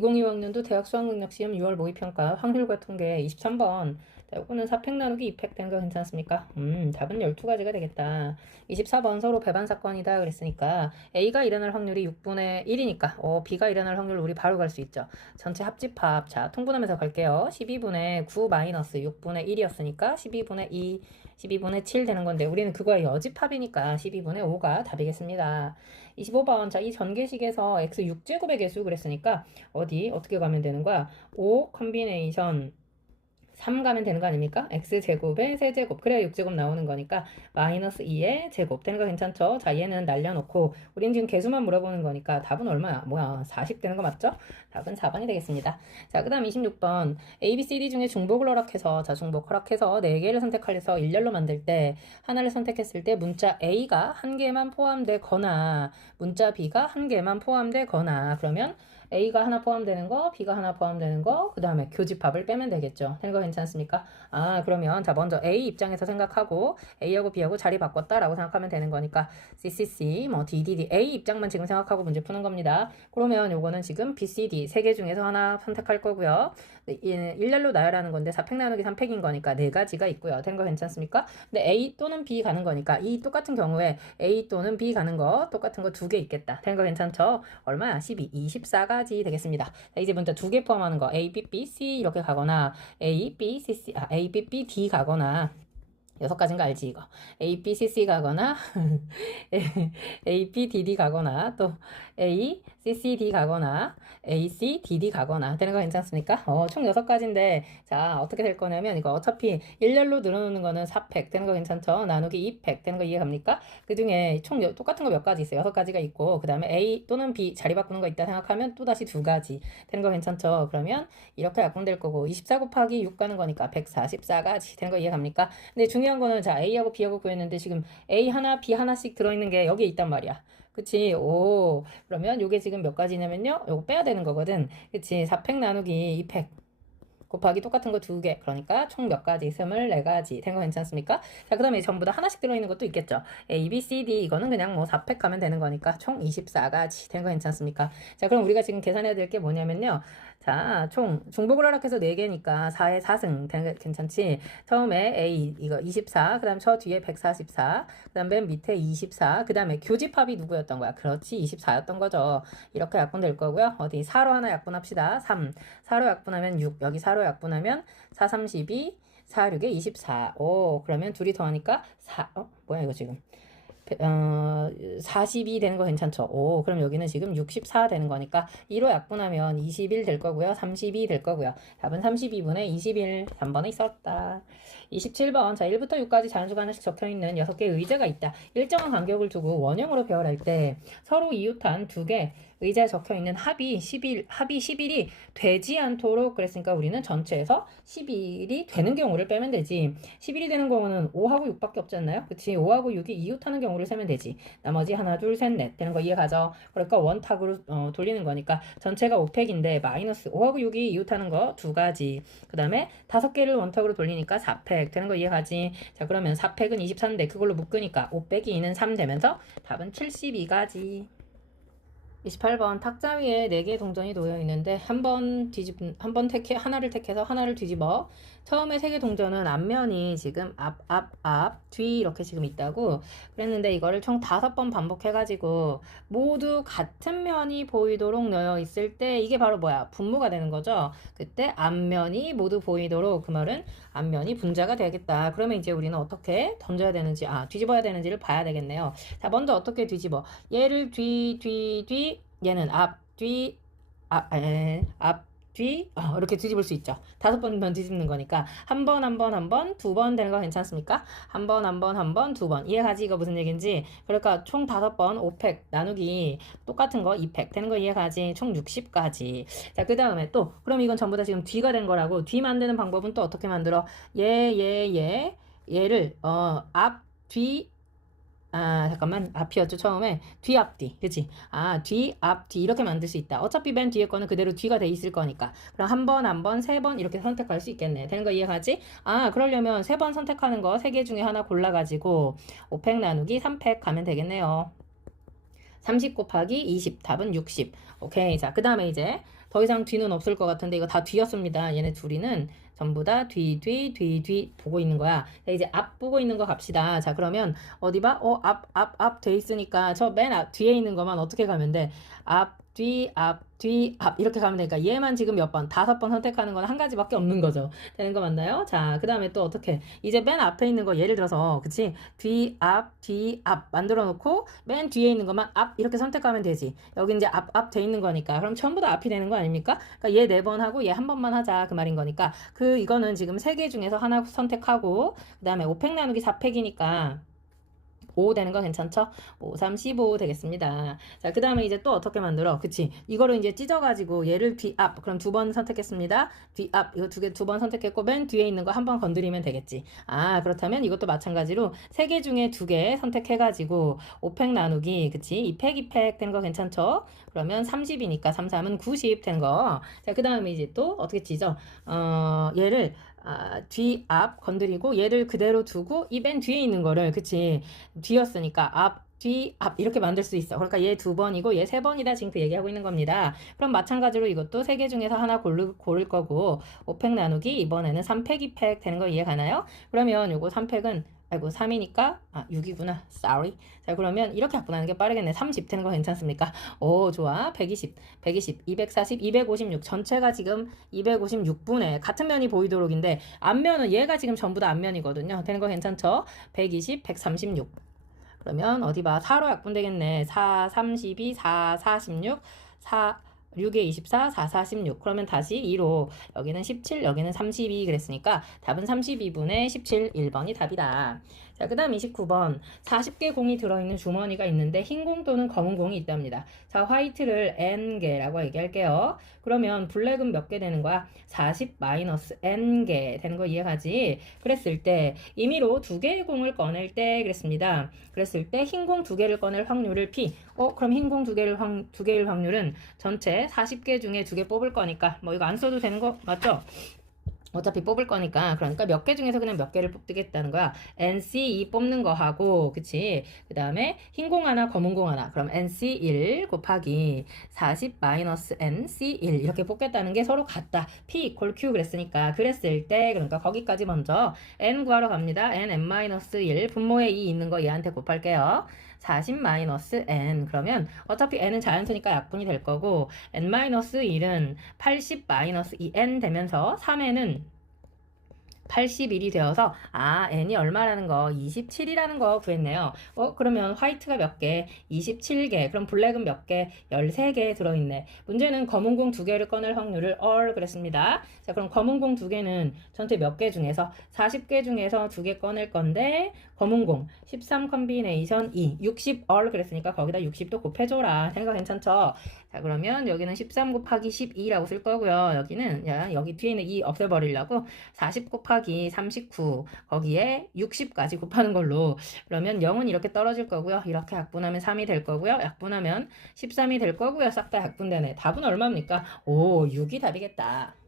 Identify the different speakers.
Speaker 1: 2025학년도 대학 수학능력시험 6월 모의평가 확률과 통계 23번. 자, 요거는 4팩 나누기 2팩 된 거 괜찮습니까? 음, 답은 12가지가 되겠다. 24번 서로 배반 사건이다 그랬으니까 A가 일어날 확률이 6분의 1이니까 어, B가 일어날 확률 우리 바로 갈 수 있죠. 전체 합집합. 자, 통분하면서 갈게요. 12분의 9 마이너스 6분의 1이었으니까 12분의 2, 12분의 7 되는 건데 우리는 그거의 여집합이니까 12분의 5가 답이겠습니다. 25번. 자, 이 전개식에서 x 6제곱의 개수 그랬으니까 어디 어떻게 가면 되는 거야? 5 컨비네이션 3 가면 되는 거 아닙니까? x제곱에 세제곱 그래야 6제곱 나오는 거니까 마이너스 2의 제곱 되는 거 괜찮죠? 자 얘는 날려놓고 우린 지금 개수만 물어보는 거니까 답은 얼마야? 뭐야 40 되는 거 맞죠? 답은 4번이 되겠습니다. 자그 다음 26번 A, B, C, D 중에 중복을 허락해서 자 중복 허락해서 4개를 선택하려서 일렬로 만들 때 하나를 선택했을 때 문자 A가 한 개만 포함되거나 문자 B가 한 개만 포함되거나 그러면 A가 하나 포함되는 거, B가 하나 포함되는 거, 그 다음에 교집합을 빼면 되겠죠. 되는 거 괜찮습니까? 아, 그러면 자, 먼저 A 입장에서 생각하고 A하고 B하고 자리 바꿨다라고 생각하면 되는 거니까 CCC, 뭐 DDD, A 입장만 지금 생각하고 문제 푸는 겁니다. 그러면 요거는 지금 BCD 세 개 중에서 하나 선택할 거고요. 네, 일렬로 나열하는 건데 4팩 나누기 3팩인 거니까 네 가지가 있고요. 되는 거 괜찮습니까? 근데 A 또는 B 가는 거니까 이 똑같은 경우에 A 또는 B 가는 거 똑같은 거 두 개 있겠다. 되는 거 괜찮죠? 얼마야? 12, 24가 가지 되겠습니다. 자, 이제 문자 두 개 포함하는 거 A, B, B, C 이렇게 가거나 A, B, C, C, 아, A, B, B, D 가거나 여섯 가지인 거 알지 이거 A, B, C, C 가거나 A, B, D, D 가거나 또 A, C, C, D 가거나 A, C, D, D 가거나 되는 거 괜찮습니까? 어, 총 여섯 가지인데 자 어떻게 될 거냐면 이거 어차피 일렬로 늘어놓는 거는 4팩 되는 거 괜찮죠? 나누기 2팩 되는 거 이해 갑니까? 그 중에 총 여- 똑같은 거 몇 가지 있어요 여섯 가지가 있고 그 다음에 A 또는 B 자리 바꾸는 거 있다 생각하면 또 다시 두 가지 되는 거 괜찮죠? 그러면 이렇게 약분될 거고 24 곱하기 6 가는 거니까 144가지 되는 거 이해 갑니까? 근데 중요 한 거는 자 A하고 B하고 구했는데 지금 A 하나 B 하나씩 들어있는 게 여기에 있단 말이야. 그치? 오. 그러면 요게 지금 몇 가지냐면요. 요거 빼야 되는 거거든. 그치? 4팩 나누기 2팩. 곱하기 똑같은 거 두 개. 그러니까 총 몇 가지? 24가지. 된 거 괜찮습니까? 자, 그 다음에 전부 다 하나씩 들어있는 것도 있겠죠. A, B, C, D. 이거는 그냥 뭐 4팩 가면 되는 거니까 총 24가지. 된 거 괜찮습니까? 자, 그럼 우리가 지금 계산해야 될 게 뭐냐면요. 자, 총 중복을 허락해서 4개니까 4의 4승. 된거 괜찮지? 처음에 A, 이거 24. 그 다음 저 뒤에 144. 그 다음 맨 밑에 24. 그 다음에 교집합이 누구였던 거야? 그렇지. 24였던 거죠. 이렇게 약분될 거고요. 어디 4로 하나 약분합시다. 3. 4로 약분하면 6. 여기 4로 약분하면 4, 32. 4, 6에 24. 오, 그러면 둘이 더하니까 4, 어? 뭐야, 이거 지금. 어, 42 되는 거 괜찮죠? 오, 그럼 여기는 지금 64 되는 거니까 2로 약분하면 21 될 거고요. 32 될 거고요. 답은 32분의 21. 3번에 있었다. 27번. 자, 1부터 6까지 자연수가 하나씩 적혀 있는 6개의 의자가 있다. 일정한 간격을 두고 원형으로 배열할 때 서로 이웃한 두 개 의자에 적혀 있는 합이 11, 합이 11이 되지 않도록 그랬으니까 우리는 전체에서 11이 되는 경우를 빼면 되지. 11이 되는 경우는 5하고 6밖에 없지 않나요? 그치? 5하고 6이 이웃하는 경우 를 세면 되지. 나머지 하나, 둘, 셋, 넷 되는 거 이해가죠? 그러니까 원탁으로 어, 돌리는 거니까 전체가 5팩인데 마이너스 5하고 6이 이웃하는 거 두 가지. 그 다음에 다섯 개를 원탁으로 돌리니까 4팩 되는 거 이해가지? 자 그러면 4팩은 24인데 그걸로 묶으니까 5 빼기 2는 3 되면서 답은 72가지. 28번 탁자 위에 4개의 동전이 놓여 있는데 한 번 뒤집 한 번 택해 하나를 택해서 하나를 뒤집어 처음에 3개 동전은 앞면이 지금 앞 앞 앞 뒤 이렇게 지금 있다고 그랬는데 이거를 총 다섯 번 반복해 가지고 모두 같은 면이 보이도록 놓여 있을 때 이게 바로 뭐야? 분모가 되는 거죠? 그때 앞면이 모두 보이도록 그 말은 앞면이 분자가 되겠다. 그러면 이제 우리는 어떻게 던져야 되는지 아 뒤집어야 되는지를 봐야 되겠네요. 자 먼저 어떻게 뒤집어? 얘를 뒤 뒤, 뒤, 얘는 앞, 뒤, 아, 에, 앞, 뒤, 어, 이렇게 뒤집을 수 있죠. 다섯 번만 뒤집는 거니까. 한 번, 한 번, 한 번, 두 번 되는 거 괜찮습니까? 한 번, 한 번, 한 번, 두 번. 이해가지? 이거 무슨 얘기인지. 그러니까 총 다섯 번, 5팩 나누기 똑같은 거 2팩 되는 거 이해가지? 총 60까지. 자, 그 다음에 또, 그럼 이건 전부 다 지금 뒤가 된 거라고. 뒤 만드는 방법은 또 어떻게 만들어? 얘, 얘, 얘, 얘를, 어, 앞, 뒤, 아 잠깐만. 앞이었죠 처음에. 뒤 앞뒤. 그치? 아 뒤 앞뒤. 이렇게 만들 수 있다. 어차피 맨 뒤에 거는 그대로 뒤가 돼 있을 거니까. 그럼 한 번 한 번 세 번 이렇게 선택할 수 있겠네. 되는 거 이해가지? 아 그러려면 세 번 선택하는 거 세 개 중에 하나 골라 가지고 5팩 나누기 3팩 가면 되겠네요. 30 곱하기 20 답은 60 오케이. 자 그 다음에 이제 더 이상 뒤는 없을 것 같은데 이거 다 뒤였습니다. 얘네 둘이는 전부 다 뒤, 뒤, 뒤, 뒤 보고 있는 거야. 자, 이제 앞 보고 있는 거 갑시다. 자, 그러면 어디 봐? 어, 앞, 앞, 앞 돼 있으니까 저 맨 앞 뒤에 있는 것만 어떻게 가면 돼? 앞, 뒤, 앞, 뒤, 앞 이렇게 가면 되니까 얘만 지금 몇 번? 다섯 번 선택하는 건 한 가지밖에 없는 거죠. 되는 거 맞나요? 자, 그 다음에 또 어떻게? 이제 맨 앞에 있는 거 예를 들어서 그치? 뒤, 앞, 뒤, 앞 만들어 놓고 맨 뒤에 있는 것만 앞 이렇게 선택하면 되지. 여기 이제 앞, 앞 돼 있는 거니까 그럼 전부 다 앞이 되는 거 아닙니까? 그러니까 얘 네 번 하고 얘 한 번만 하자 그 말인 거니까 그 이거는 지금 세 개 중에서 하나 선택하고 그 다음에 5팩 나누기 4팩이니까 5 되는 거 괜찮죠? 5, 3, 15 되겠습니다. 자, 그 다음에 이제 또 어떻게 만들어? 그치? 이거를 이제 찢어가지고 얘를 뒤앞. 그럼 두 번 선택했습니다. 뒤앞. 이거 두 개, 두 번 선택했고, 맨 뒤에 있는 거 한 번 건드리면 되겠지. 아, 그렇다면 이것도 마찬가지로 세 개 중에 두 개 선택해가지고 5팩 나누기, 그치? 2팩, 2팩 되는 거 괜찮죠? 그러면 30이니까 3, 3은 90 된 거. 자, 그 다음에 이제 또 어떻게 찢어? 어, 얘를 아, 뒤, 앞 건드리고 얘를 그대로 두고 이 맨 뒤에 있는 거를 그치 뒤였으니까 앞, 뒤, 앞 이렇게 만들 수 있어. 그러니까 얘 두 번이고 얘 세 번이다 지금 그 얘기하고 있는 겁니다. 그럼 마찬가지로 이것도 세 개 중에서 하나 고르, 고를 거고 5팩 나누기 이번에는 3팩, 2팩 되는 거 이해 가나요? 그러면 요거 3팩은 아이고 3이니까? 아 6이구나. Sorry. 자 그러면 이렇게 약분하는 게 빠르겠네. 30 되는 거 괜찮습니까? 오 좋아. 120 120 240 256 전체가 지금 256분의 같은 면이 보이도록인데 앞면은 얘가 지금 전부 다 앞면이거든요. 되는 거 괜찮죠? 120 136 그러면 어디 봐? 4로 약분되겠네. 4 32 4 46 4 6에 24, 4, 46. 그러면 다시 2로 여기는 17, 여기는 32 그랬으니까 답은 32분의 17, 1번이 답이다. 자, 그 다음 29번. 40개 공이 들어있는 주머니가 있는데 흰 공 또는 검은 공이 있답니다. 자, 화이트를 n개라고 얘기할게요. 그러면 블랙은 몇 개 되는 거야? 40 마이너스 n개 되는 거 이해가지? 그랬을 때 임의로 두 개의 공을 꺼낼 때 그랬습니다. 그랬을 때 흰 공 두 개를 꺼낼 확률을 p. 어, 그럼 흰 공 두 개를 확, 두 개일 확률은 전체 40개 중에 두 개 뽑을 거니까 뭐 이거 안 써도 되는 거 맞죠? 어차피 뽑을 거니까. 그러니까 몇 개 중에서 그냥 몇 개를 뽑겠다는 거야. NC2 뽑는 거 하고 그치? 그 다음에 흰 공 하나 검은 공 하나. 그럼 NC1 곱하기 40 마이너스 NC1 이렇게 뽑겠다는 게 서로 같다. P 이퀄 Q 그랬으니까. 그랬을 때 그러니까 거기까지 먼저 N 구하러 갑니다. N N 마이너스 1 분모에 2 있는 거 얘한테 곱할게요 40 마이너스 n. 그러면 어차피 n은 자연수니까 약분이 될 거고 n 마이너스 1은 80 마이너스 2n 되면서 3n은 81이 되어서 아 n이 얼마라는 거 27이라는 거 구했네요. 어 그러면 화이트가 몇 개? 27개. 그럼 블랙은 몇 개? 13개 들어있네. 문제는 검은 공 두 개를 꺼낼 확률을 all 그랬습니다. 자 그럼 검은 공 두 개는 전체 몇 개 중에서 40개 중에서 두 개 꺼낼 건데 검은 공 13 컨비네이션 2 60 all 그랬으니까 거기다 60도 곱해줘라. 생각 괜찮죠? 자 그러면 여기는 13 곱하기 12라고 쓸 거고요. 여기는 야 여기 뒤에 있는 2 없애버리려고 40 곱하기 39 거기에 60까지 곱하는 걸로 그러면 0은 이렇게 떨어질 거고요. 이렇게 약분하면 3이 될 거고요. 약분하면 13이 될 거고요. 싹 다 약분되네. 답은 얼마입니까? 오 6이 답이겠다.